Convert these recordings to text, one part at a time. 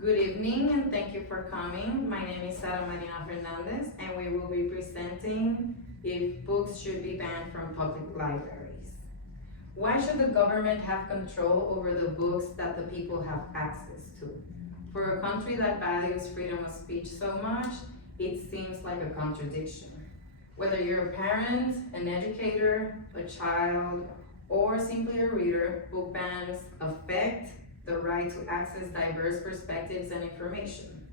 Good evening and thank you for coming. My name is Sara Marina Fernandez and we will be presenting if books should be banned from public libraries. Why should the government have control over the books that the people have access to? For a country that values freedom of speech so much, it seems like a contradiction. Whether you're a parent, an educator, a child, or simply a reader, book bans affect the right to access diverse perspectives and information.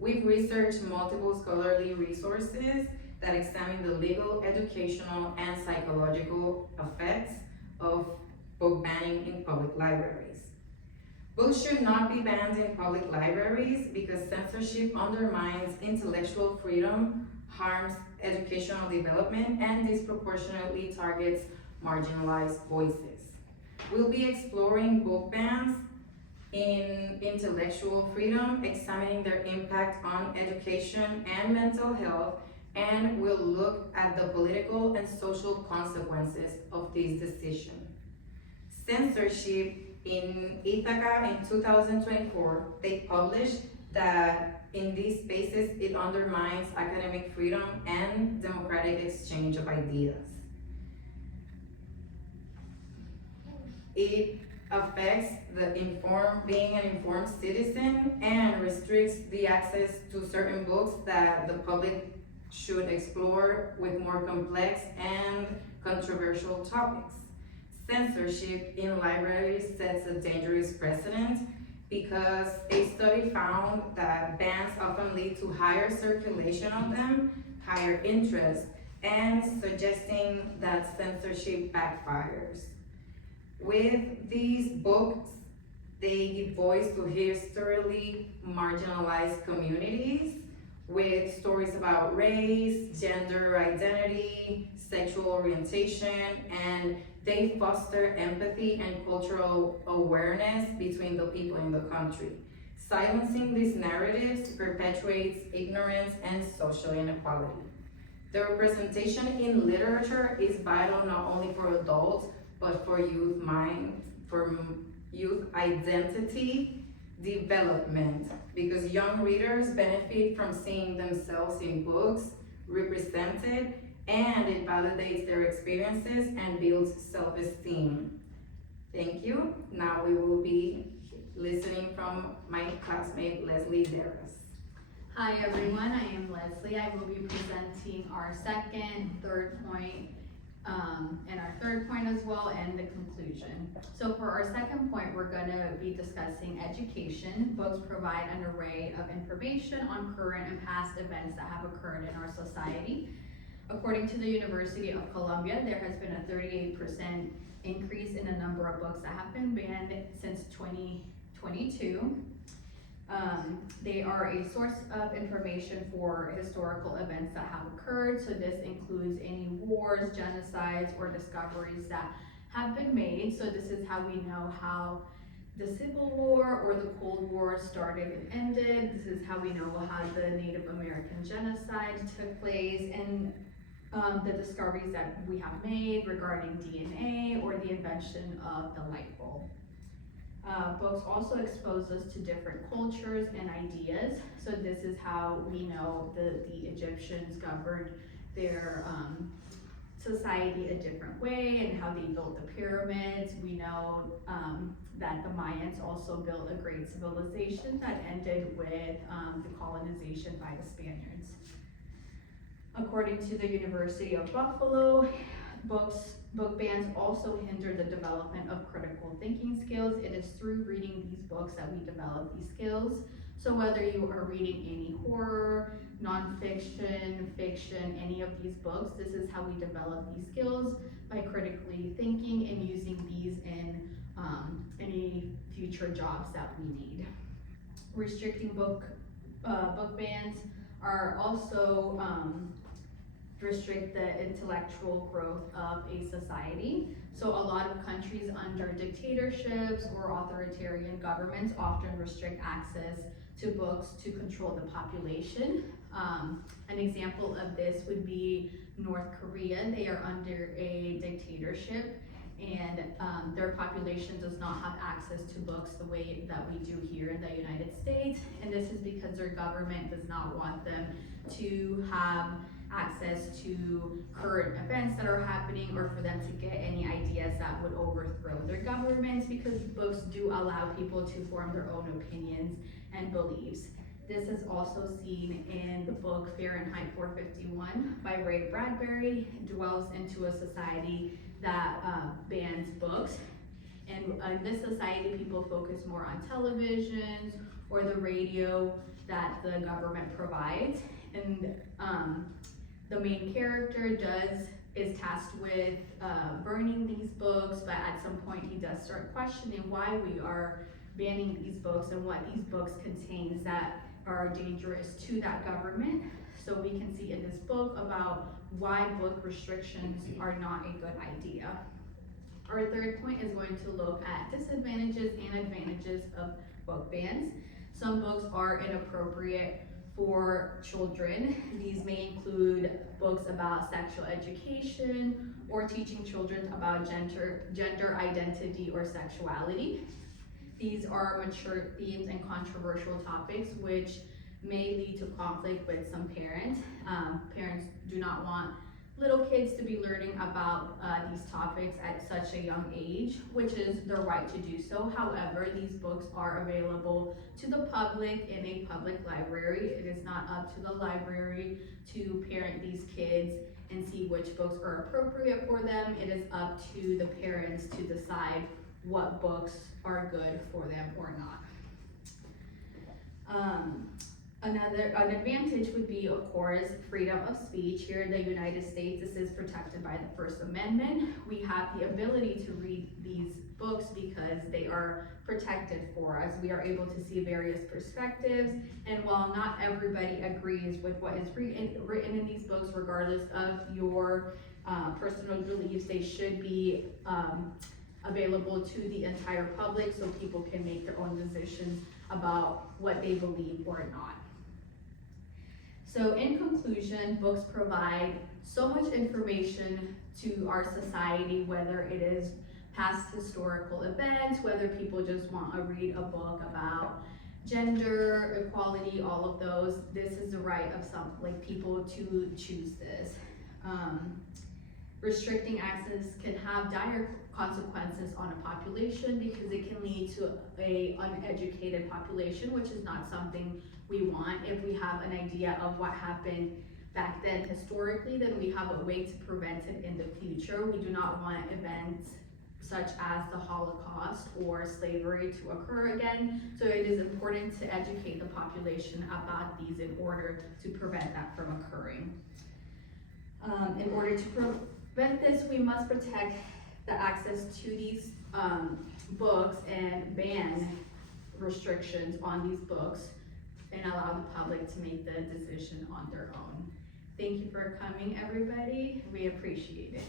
We've researched multiple scholarly resources that examine the legal, educational, and psychological effects of book banning in public libraries. Books should not be banned in public libraries because censorship undermines intellectual freedom, harms educational development, and disproportionately targets marginalized voices. We'll be exploring book bans in intellectual freedom, examining their impact on education and mental health, and we'll look at the political and social consequences of this decision. Censorship in Ithaca in 2024, they published that in these spaces it undermines academic freedom and democratic exchange of ideas. It affects being an informed citizen and restricts the access to certain books that the public should explore with more complex and controversial topics. Censorship in libraries sets a dangerous precedent because a study found that bans often lead to higher circulation of them, higher interest, and suggesting that censorship backfires. With these books, they give voice to historically marginalized communities with stories about race, gender identity, sexual orientation, and they foster empathy and cultural awareness between the people in the country. Silencing these narratives perpetuates ignorance and social inequality. The representation in literature is vital not only for adults, but for youth mind, for youth identity development, because young readers benefit from seeing themselves in books represented, and it validates their experiences and builds self-esteem. Thank you. Now we will be listening from my classmate Leslie Darras. Hi everyone, I am Leslie. I will be presenting our second, third point, and our third point as well, and the conclusion. So for our second point, we're going to be discussing education. Books provide an array of information on current and past events that have occurred in our society. According to the University of Columbia, there has been a 38% increase in the number of books that have been banned since 2022. They are a source of information for historical events that have occurred. So this includes any wars, genocides, or discoveries that have been made. So this is how we know how the Civil War or the Cold War started and ended. This is how we know how the Native American genocide took place, and the discoveries that we have made regarding DNA or the invention of the light bulb. Books also expose us to different cultures and ideas. So this is how we know the Egyptians governed their society a different way and how they built the pyramids. We know that the Mayans also built a great civilization that ended with the colonization by the Spaniards. According to the University of Buffalo, book bans also hinder the development of critical thinking skills. It is through reading these books that we develop these skills. So whether you are reading any horror, nonfiction, fiction, any of these books, this is how we develop these skills, by critically thinking and using these in any future jobs that we need. Restricting book bans are also restrict the intellectual growth of a society. So a lot of countries under dictatorships or authoritarian governments often restrict access to books to control the population. An example of this would be North Korea. They are under a dictatorship, and their population does not have access to books the way that we do here in the United States. And this is because their government does not want them to have access to current events that are happening, or for them to get any ideas that would overthrow their governments, because books do allow people to form their own opinions and beliefs. This is also seen in the book Fahrenheit 451 by Ray Bradbury. It dwells into a society that bans books. And in this society, people focus more on televisions or the radio that the government provides. And the main character is tasked with burning these books, but at some point he does start questioning why we are banning these books and what these books contain that are dangerous to that government. So we can see in this book about why book restrictions are not a good idea. Our third point is going to look at disadvantages and advantages of book bans. Some books are inappropriate for children. These may include books about sexual education or teaching children about gender identity or sexuality. These are mature themes and controversial topics which may lead to conflict with some parents. Parents do not want little kids to be learning about these topics at such a young age, which is their right to do so. However, these books are available to the public in a public library. It is not up to the library to parent these kids and see which books are appropriate for them. It is up to the parents to decide what books are good for them or not. An advantage would be, of course, freedom of speech. Here in the United States, this is protected by the First Amendment. We have the ability to read these books because they are protected for us. We are able to see various perspectives, and while not everybody agrees with what is written in these books, regardless of your personal beliefs, they should be available to the entire public so people can make their own decisions about what they believe or not. So in conclusion, books provide so much information to our society, whether it is past historical events, whether people just want to read a book about gender equality, all of those. This is the right of some people to choose this. Restricting access can have dire consequences on a population because it can lead to an uneducated population, which is not something we want. If we have an idea of what happened back then historically, then we have a way to prevent it in the future. We do not want events such as the Holocaust or slavery to occur again. So it is important to educate the population about these in order to prevent that from occurring. In order to prevent this, we must protect the access to these books and ban restrictions on these books and allow the public to make the decision on their own. Thank you for coming, everybody. We appreciate it.